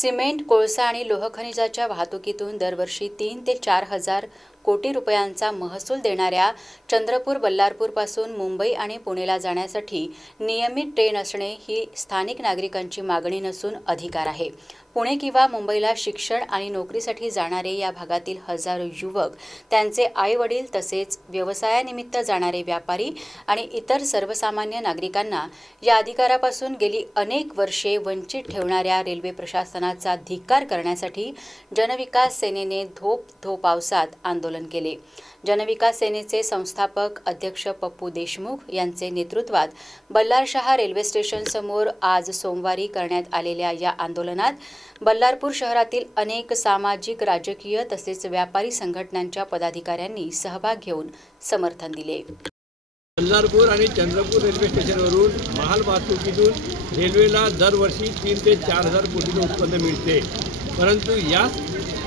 Cement, कोळसा आणि लोह खनिजाच्या वाहतुकीतून दरवर्षी 3 ते 4 हजार कोटी रुपयांचा महसूल देणाऱ्या चंद्रपूर बल्लारपूरपासून मुंबई आणि पुणेला जाण्यासाठी नियमित ट्रेन असणे ही स्थानिक नागरिकांची मागणी नसून अधिकार आहे। पुणे किंवा मुंबईला शिक्षण आणि नोकरीसाठी जाणारे या भागातील हजारो युवक, त्यांचे आई-वडील तसेच व्यवसायानिमित्त जाणारे व्यापारी आणि इतर सर्वसामान्य नागरिकांना या अधिकारापासून गेली अनेक वर्षे वंचित ठेवणाऱ्या रेल्वे प्रशासनाचा धिक्कार करण्यासाठी जनविकास सेनेने धो पावसात आंदोलन केले। जनविकास सेनेचे संस्थापक अध्यक्ष पप्पू देशमुख यांचे नेतृत्वात बल्लारशाह रेल्वे स्टेशन समोर आज सोमवारी करण्यात आलेल्या या आंदोलनात बल्लारपूर शहरातील अनेक सामाजिक, राजकीय तसेच व्यापारी संघटनांच्या पदाधिकाऱ्यांनी सहभाग घेऊन समर्थन दिले। बल्लारपूर आणि चंद्रपूर रेल्वे स्टेशनवरून माल वाहतुकीतून रेल्वेला दरवर्षी 3 ते 4 हजार कोटीचे उत्पन्न मिळते, परंतु या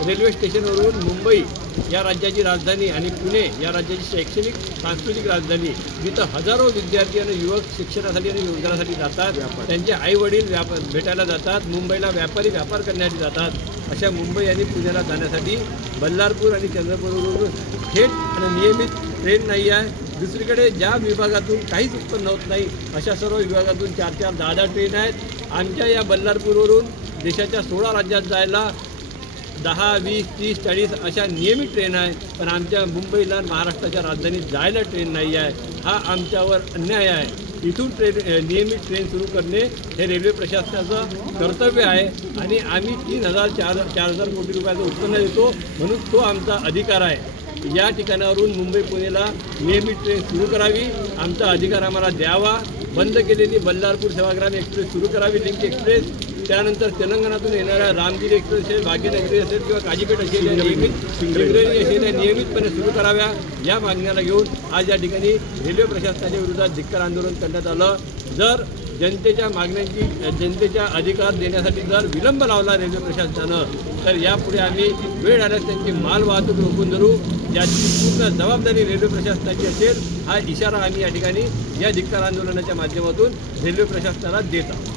रेल्वे स्टेशनवरून मुंबई या राज्याची राजधानी आणि पुणे या राज्याची शैक्षणिक सांस्कृतिक राजधानी, जिथं हजारो विद्यार्थी आणि युवक शिक्षणासाठी आणि रोजगारासाठी जातात, त्यांचे आई-वडील भेटायला जातात, मुंबईला व्यापारी व्यापार करण्यासाठी जातात। अशा मुंबई आणि पुण्याला जाण्यासाठी बल्लारपूर आणि चंद्रपूरवरून थेट आणि नियमित ट्रेन नाही आहे। दुसरीकडे ज्या विभागातून काहीच उत्पन्न होत नाही अशा सर्व विभागातून 4-4, 10-10 ट्रेन आहेत। आमच्या या बल्लारपूरवरून देशाच्या 16 राज्यात जायला 10, 20, 30, 40 अशा नियमित ट्रेन आहे, पण आमच्या मुंबईला महाराष्ट्राच्या राजधानीत जायला ट्रेन नाही आहे। हा आमच्यावर अन्याय आहे। इथून नियमित ट्रेन सुरू करणे हे रेल्वे प्रशासनाचं कर्तव्य आहे आणि आम्ही 3,000-4,000 कोटी रुपयाचं उत्पन्न देतो, म्हणून तो आमचा अधिकार आहे। या ठिकाणावरून मुंबई पुणेला नियमित ट्रेन सुरू करावी, आमचा अधिकार आम्हाला द्यावा। बंद केलेली बल्लारपूर सेवाग्राम एक्सप्रेस सुरू करावी, लिंक एक्सप्रेस। त्यानंतर तेलंगणातून येणाऱ्या रामगिरी एक्सप्रेस असेल, भाग्यनगरी असेल किंवा काजीपेठ असेल, या नियमितपने सुरू कराव्या। या मागण्याला घेऊन आज या ठिकाणी रेल्वे प्रशासनाच्या विरोधात धिक्कार आंदोलन करण्यात आलं। जर जनतेच्या मागण्यांची, जनतेच्या अधिकार देण्यासाठी जर विलंब लावला रेल्वे प्रशासनानं, तर यापुढे आम्ही वेळ आल्यास त्यांची माल वाहतूक रोखून धरू, याची पूर्ण जबाबदारी रेल्वे प्रशासनाची असेल। हा इशारा आम्ही या ठिकाणी या धिक्कार आंदोलनाच्या माध्यमातून रेल्वे प्रशासनाला देत आहोत।